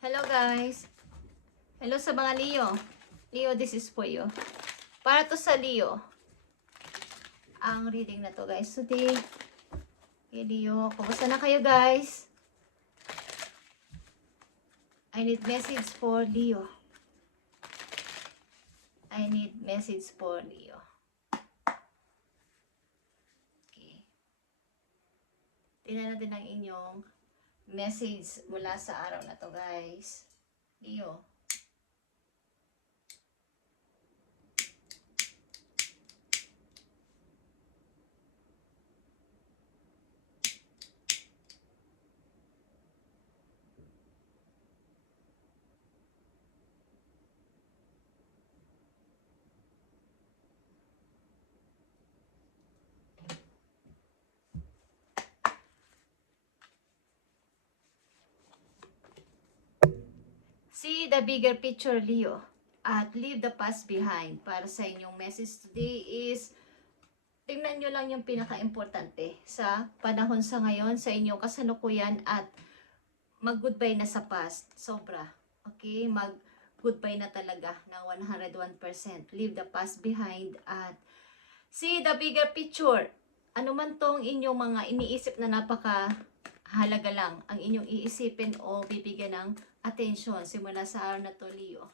Hello guys. Hello sa mga Leo. Leo, this is for you. Para to sa Leo. Ang reading na to guys today. Okay, Leo. Kumusta na kayo guys? I need message for Leo. I need message for Leo. Okay. Tingnan natin ang inyong message mula sa araw na to guys. Leo. See the bigger picture, Leo, at leave the past behind. Para sa inyong message today is, tingnan nyo lang yung pinaka-importante sa panahon sa ngayon, sa inyong kasalukuyan, at mag-goodbye na sa past. Sobra. Okay? Mag-goodbye na talaga ng 101%. Leave the past behind at see the bigger picture. Ano man tong inyong mga iniisip na napaka-halaga lang ang inyong iisipin o bibigyan ng attention simula sa araw na to, Leo.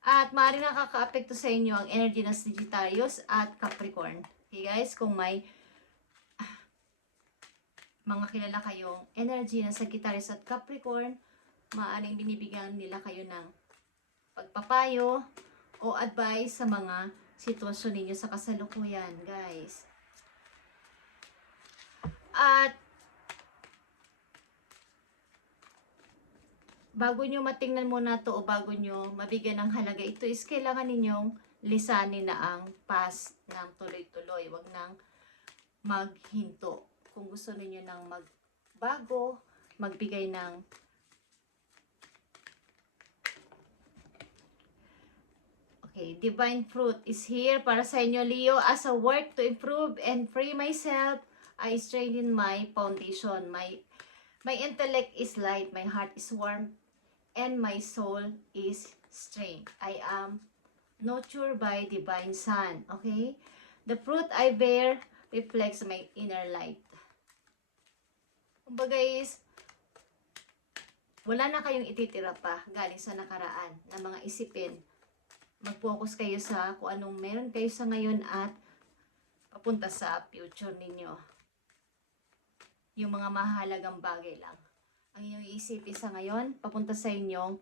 At maaaring nakaka-apekto sa inyo ang energy ng Sagittarius at Capricorn. Okay guys, kung may mga kilala kayong energy ng Sagittarius at Capricorn, maaaring binibigyan nila kayo ng pagpapayo o advice sa mga sitwasyon ninyo sa kasalukuyan, guys. At bago nyo matingnan muna to o bago nyo mabigyan ng halaga, ito is kailangan ninyong lisanin na ang past ng tuloy-tuloy. Huwag nang maghinto. Kung gusto niyo nang magbago, magbigay ng divine fruit is here para sa inyo, Leo. As a work to improve and free myself, I strengthen my foundation. My intellect is light, my heart is warm, and my soul is strength. I am nurtured by divine sun. Okay? The fruit I bear reflects my inner light. Kumbaga is, wala na kayong ititira pa galing sa nakaraan na mga isipin. Mag-focus kayo sa kung anong meron kayo sa ngayon at papunta sa future ninyo. Yung mga mahalagang bagay lang ang inyong iisipin sa ngayon, papunta sa inyong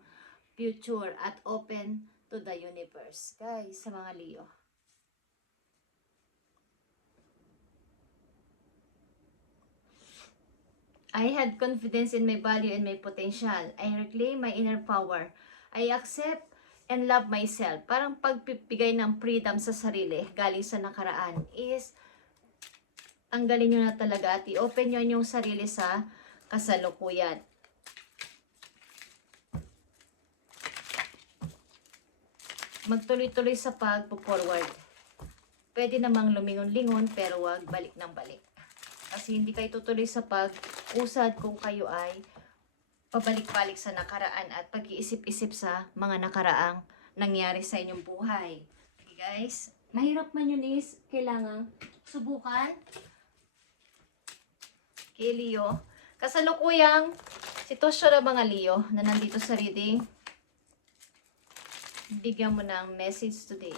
future at open to the universe. Guys, sa mga Leo. I had confidence in my value and my potential. I reclaim my inner power. I accept and love myself. Parang pagpipigay ng freedom sa sarili galing sa nakaraan is tanggalin nyo na talaga at i-open nyo yung sarili sa kasalukuyan. Magtuloy-tuloy sa pag-forward. Pwede namang lumingon-lingon pero wag balik ng balik. Kasi hindi kayo tutuloy sa pag-usad kung kayo ay pabalik-balik sa nakaraan at pag-iisip-isip sa mga nakaraang nangyari sa inyong buhay. Okay guys? Mahirap man yun is, kailangang subukan. Okay, Leo. Kasalukuyang sitwasyon ng mga Leo na nandito sa reading. Bigyan mo ng message today.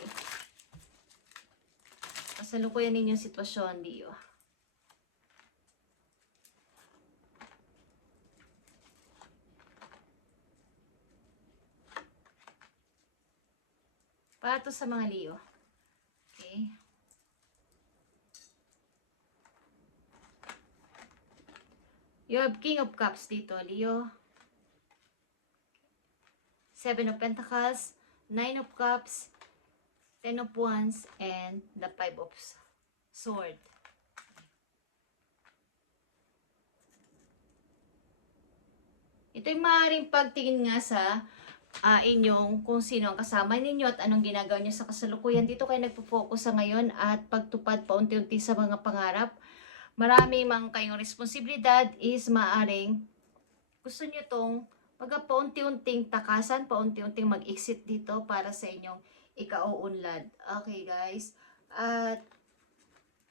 Kasalukuyan ninyong sitwasyon, Leo. Para to sa mga Leo. Okay. You have King of Cups dito, Leo. 7 of Pentacles, 9 of Cups, 10 of Wands, and the 5 of Swords. Ito yung maaaring pagtingin nga sa inyong kung sino ang kasama ninyo at anong ginagawa nyo sa kasalukuyan. Dito kayo nagpo-focus sa ngayon at pagtupad paunti-unti sa mga pangarap. Marami mang kayong responsibilidad is maaaring gusto nyo tong Baga paunti-unting takasan, paunti-unting mag-exit dito para sa inyong ikauunlad. Okay guys. At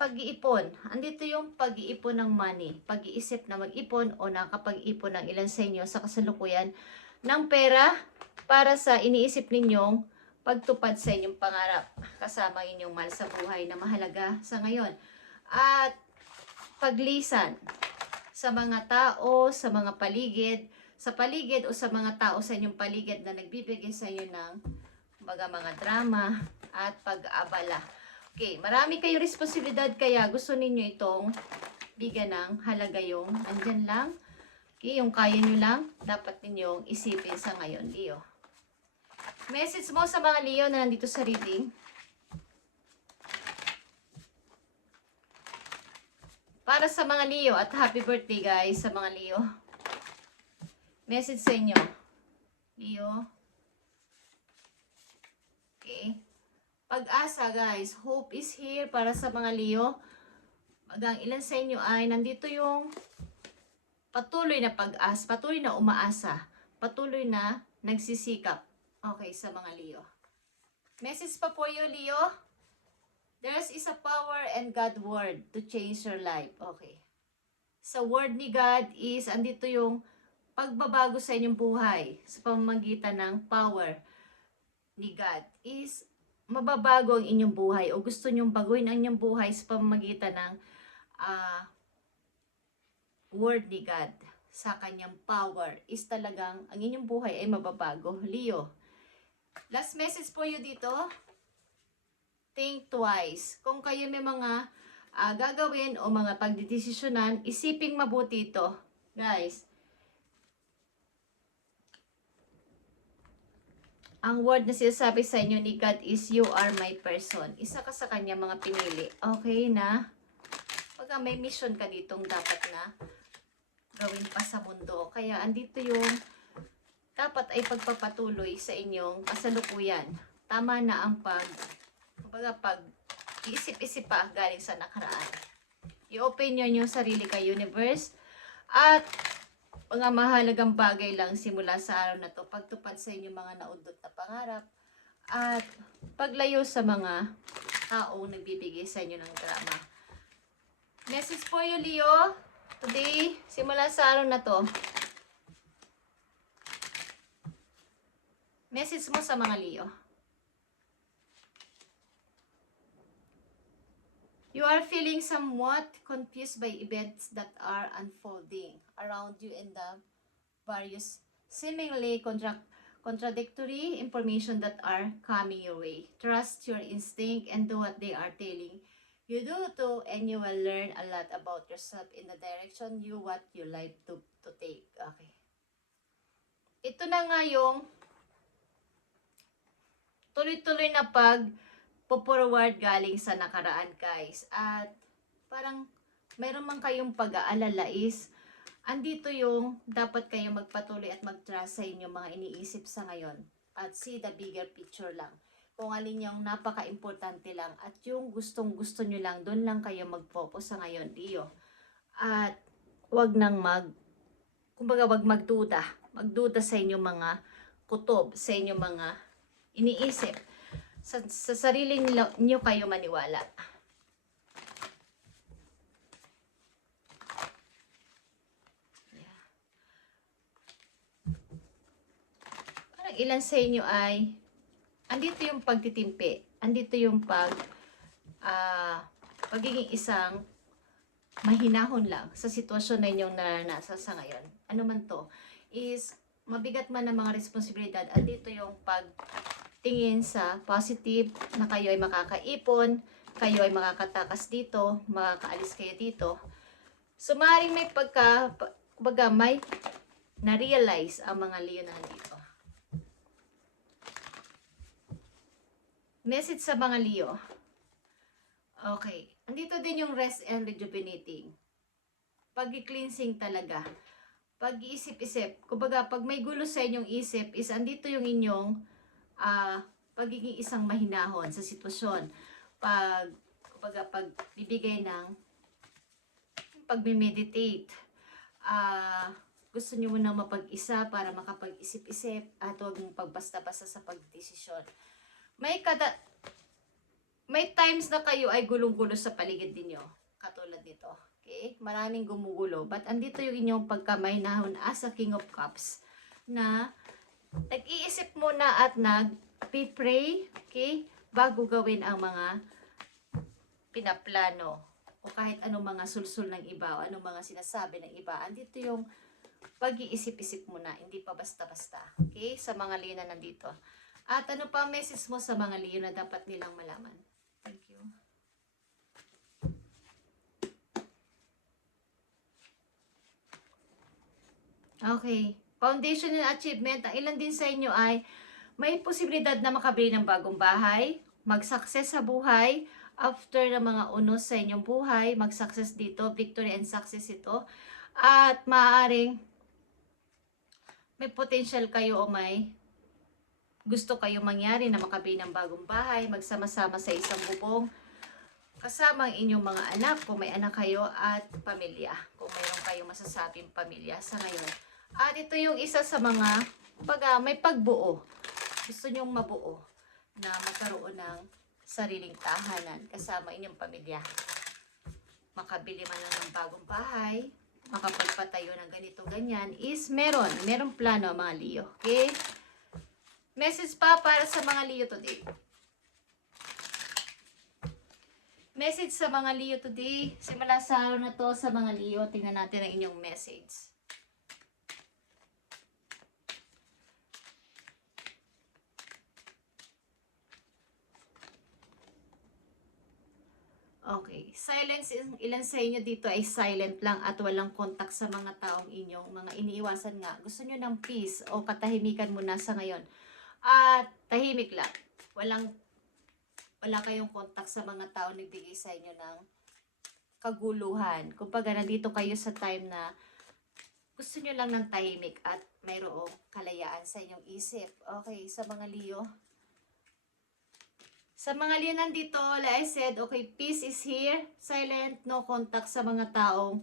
pag-iipon. Andito yung pag-iipon ng money. Pag-iisip na mag-ipon o nakapag-ipon ng ilan sa inyo sa kasalukuyan ng pera para sa iniisip ninyong pagtupad sa inyong pangarap. Kasama inyong mahal sa buhay na mahalaga sa ngayon. At paglisan sa mga tao, sa mga paligid, sa paligid o sa mga tao sa inyong paligid na nagbibigay sa inyo ng mga drama at pag-abala. Okay, marami kayong responsibilidad kaya gusto ninyo itong bigyan ng halaga yung andyan lang. Okay, yung kaya nyo lang, dapat ninyong isipin sa ngayon, Leo. Message mo sa mga Leo na nandito sa reading. Para sa mga Leo at happy birthday guys sa mga Leo. Message sa inyo. Leo. Okay. Pag-asa guys. Hope is here para sa mga Leo. Ang ilan sa inyo ay nandito yung patuloy na pag-asa, patuloy na umaasa, patuloy na nagsisikap. Okay, sa mga Leo. Message pa po yun, Leo. There is a power and God word to change your life. Okay. Sa word ni God is, andito yung pagbabago sa inyong buhay sa pamamagitan ng power ni God is mababago ang inyong buhay o gusto nyong baguhin ang inyong buhay sa pamamagitan ng word ni God sa kanyang power is talagang ang inyong buhay ay mababago. Leo. Last message po yun dito. Think twice. Kung kayo may mga gagawin o mga pagdidesisyonan, isiping mabuti ito. Guys, ang word na sinasabi sa inyo ni God is, you are my person. Isa ka sa kanya mga pinili. Okay na? Pagka may mission ka ditong dapat na gawin pa sa mundo. Kaya andito yung dapat ay pagpapatuloy sa inyong kasalukuyan. Tama na ang isip-isip pa galing sa nakaraan. I-open nyo yung sarili kay universe at mga mahalagang bagay lang simula sa araw na to. Pagtupad sa inyong mga naudot na pangarap at paglayo sa mga taong nagbibigay sa inyo ng drama. Message po yung Leo. Today, simula sa araw na to. Message mo sa mga Leo. You are feeling somewhat confused by events that are unfolding around you and the various seemingly contradictory information that are coming your way. Trust your instinct and do what they are telling you do to, and you will learn a lot about yourself in the direction you want your life to take. Okay. Ito na nga yung tuloy-tuloy na pag-forward galing sa nakaraan, guys. At parang mayroon man kayong pag-aalala is, andito yung dapat kayong magpatuloy at mag-trust sa inyong mga iniisip sa ngayon. At see the bigger picture lang. Kung alin yung napaka-importante lang at yung gustong-gusto nyo lang, doon lang kayo mag-focus sa ngayon, Leo. At wag nang kumbaga wag magduda. Magduda sa inyong mga kutob, sa inyong mga iniisip. Sa sarili nyo kayo maniwala. Parang ilan sa inyo ay andito yung pagtitimpi, andito yung pagiging isang mahinahon lang sa sitwasyon na inyong naranasan sa ngayon. Ano man to, is mabigat man ang mga responsibilidad, andito yung pagtingin sa positive na kayo ay makakaipon, kayo ay makakatakas dito, makakaalis kayo dito. So, maaaring may may na-realize ang mga Leo na nandito. Message sa mga Leo. Okay. Andito din yung rest and rejuvenating. Pag-cleansing talaga. Pag-iisip-isip. Kumbaga, pag may gulo sa inyong isip, is andito yung inyong pagiging isang mahinahon sa sitwasyon. Kumbaga, pagbibigay ng pag-meditate. gusto nyo muna mapag-isa para makapag-isip-isip at huwag mong pagbasta-basta sa pagdesisyon. May times na kayo ay gulong-gulo sa paligid ninyo. Katulad nito. Okay? Maraming gumugulo. But andito yung inyong pagkamahinahon as a King of Cups na nag-iisip muna at nag-pray, okay, bago gawin ang mga pinaplano o kahit anong mga sulsul ng iba o anong mga sinasabi ng iba. Andito yung pag-iisip-isip muna, hindi pa basta-basta. Okay? Sa mga Leo na nandito. At ano pa ang message mo sa mga Leo na dapat nilang malaman? Thank you. Okay. Foundation and achievement. Ang ilan din sa inyo ay may posibilidad na makabili ng bagong bahay, mag-success sa buhay, after ng mga unos sa inyong buhay, mag-success dito, victory and success ito. At maaaring may potential kayo o may gusto kayo mangyari na makabili ng bagong bahay, magsama-sama sa isang bubong, kasama ang inyong mga anak, kung may anak kayo, at pamilya, kung mayroon kayong masasabing pamilya sa ngayon. At ito yung isa sa mga may pagbuo. Gusto nyong mabuo na magkaroon ng sariling tahanan kasama inyong pamilya. Makabili man lang ng bagong bahay, makapagpatayo ng ganito ganyan is merong plano mga Leo. Okay? Message pa para sa mga Leo today. Message sa mga Leo today. Simula sa araw na to sa mga Leo, tingnan natin ang inyong message. Okay. Silence, ilan sa inyo dito ay silent lang at walang contact sa mga taong inyong mga iniiwasan nga. Gusto nyo ng peace o katahimikan muna sa ngayon. At tahimik lang. Wala kayong contact sa mga tao na nagbigay sa inyo ng kaguluhan. Kumbaga, nandito kayo sa time na gusto nyo lang ng tahimik at mayroong kalayaan sa inyong isip. Okay, sa mga Leo. Sa mga Leo nandito, like I said, okay, peace is here. Silent, no contact sa mga taong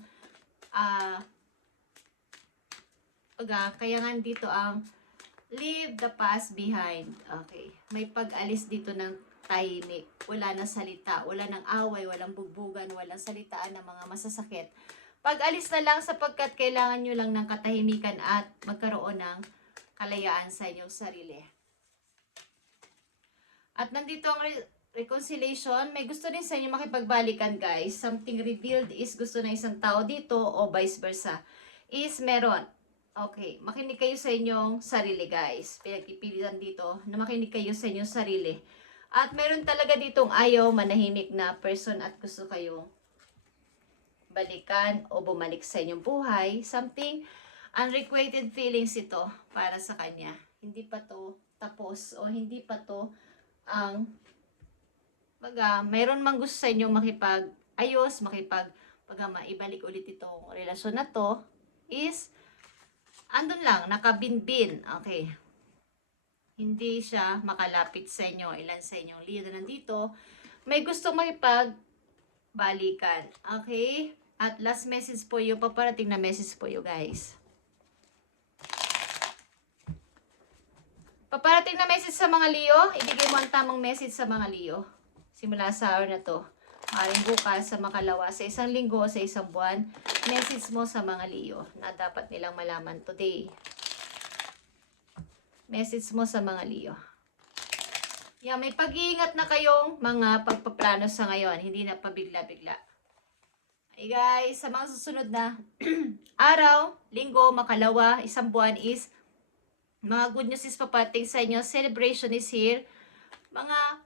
kaya nga dito ang leave the past behind. Okay. May pag-alis dito ng tahimik. Wala na salita, wala nang away, walang bugbugan, walang salitaan ng mga masasakit. Pag-alis na lang sapagkat kailangan nyo lang ng katahimikan at magkaroon ng kalayaan sa inyong sarili. At nandito ang reconciliation. May gusto din sa inyo makipagbalikan, guys. Something revealed is gusto na isang tao dito o vice versa. Is meron. Okay. Makinig kayo sa inyong sarili, guys. Pinagpipilitan dito na makinig kayo sa inyong sarili. At meron talaga ditong ayaw manahimik na person at gusto kayong balikan o bumalik sa inyong buhay. Something unrequited feelings ito para sa kanya. Hindi pa to tapos o hindi pa to ang mayroon mang gusto sa inyo makipag-ayos, maibalik ulit itong relasyon na to is andun lang, nakabinbin. Okay. Hindi siya makalapit sa inyo. Ilan sa inyong Leo na nandito, may gusto makipag-balikan. Okay? At last message po yung paparating na message po you guys. Paparating na message sa mga Leo. Ibigay mo ang tamang message sa mga Leo. Simula sa araw na to. Maaaring bukas sa makalawa, sa isang linggo, sa isang buwan. Message mo sa mga Leo na dapat nilang malaman today. Message mo sa mga Leo. Yeah, may pag-iingat na kayong mga pagpaplano sa ngayon. Hindi na pabigla-bigla. Hey guys, sa mga susunod na araw, linggo, makalawa, isang buwan is mga good news is papating sa inyo. Celebration is here. Mga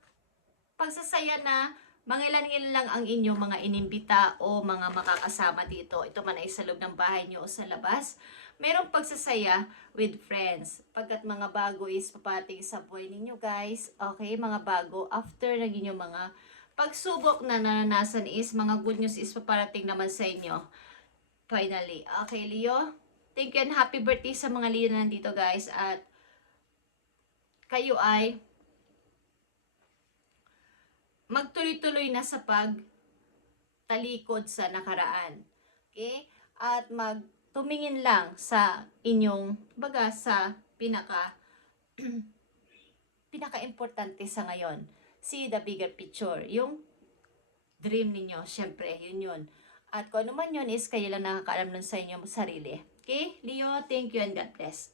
pagsasaya na mangilan-ngilan lang ang inyong mga inimbita o mga makakasama dito. Ito man ay sa loob ng bahay nyo o sa labas. Merong pagsasaya with friends. Pagkat mga bago is papating sa buhay ninyo guys. Okay, mga bago. After ng inyong mga pagsubok na naranasan is mga good news is paparating naman sa inyo. Finally. Okay, Leo. Thank you and happy birthday sa mga Leo na nandito guys. At kayo ay magtuloy-tuloy na sa pagtalikod sa nakaraan. Okay? At tumingin lang sa inyong, baga sa pinaka-importante sa ngayon. See the bigger picture. Yung dream ninyo, syempre, yun yun. At kung ano man yun is kayo lang nakakaalam nun sa inyong sarili. Okay? Leo, thank you and God bless.